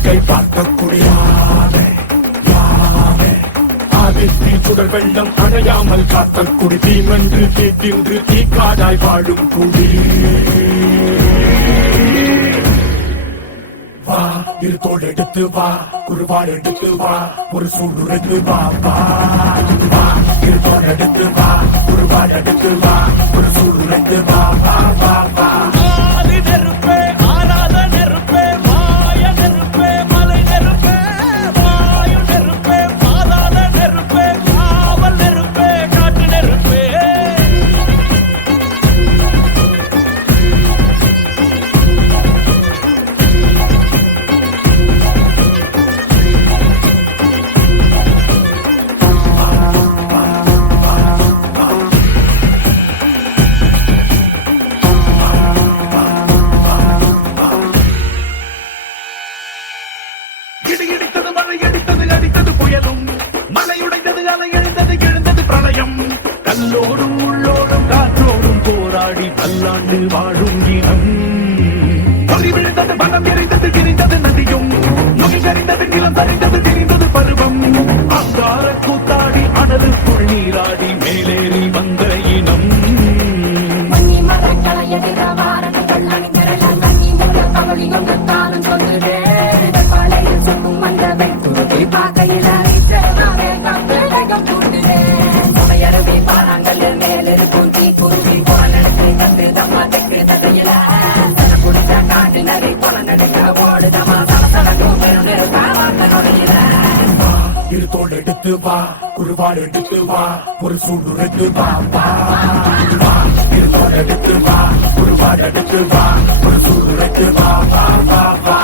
வேடிக்கை பார்க்கக்கூடிய சுடர் வெள்ளம் அடையாமல் காத்த குடி தீமென்று தீட்டின்று தீக்காதாய் வாழும் குடி வா இருக்கோடு எடுத்து வா குருவாடு எடுத்து வா ஒரு சூடு வா வா வா இருக்கோடு எடுத்து வா குருவாடு எடுத்து வா ஒரு சூடு வா வா வா வா அடித்தது புயலும் மலையுடைந்தது அலை எழுந்தது எழுந்தது பிரளயம் கல்லோடும் உள்ளோடும் காற்றோடும் போராடி பல்லாண்டு வாழும் இனம் பொறி விழுந்தது மனம் எரிந்தது கிரிந்தது நதியும் நுகை சரிந்தது நிலம் சரிந்தது திரிந்தது பருவம் அங்கார கூத்தாடி அனலுக்குள் நீராடி மேலேறி வந்த இனம் இருக்கோடு எடுத்து வா குருவாடு எடுத்து வா ஒரு சூடு எடுத்து வா வா வா இருக்கோடு எடுத்து வா குருவாடு எடுத்து வா ஒரு சூடு எடுத்து வா வா வா வா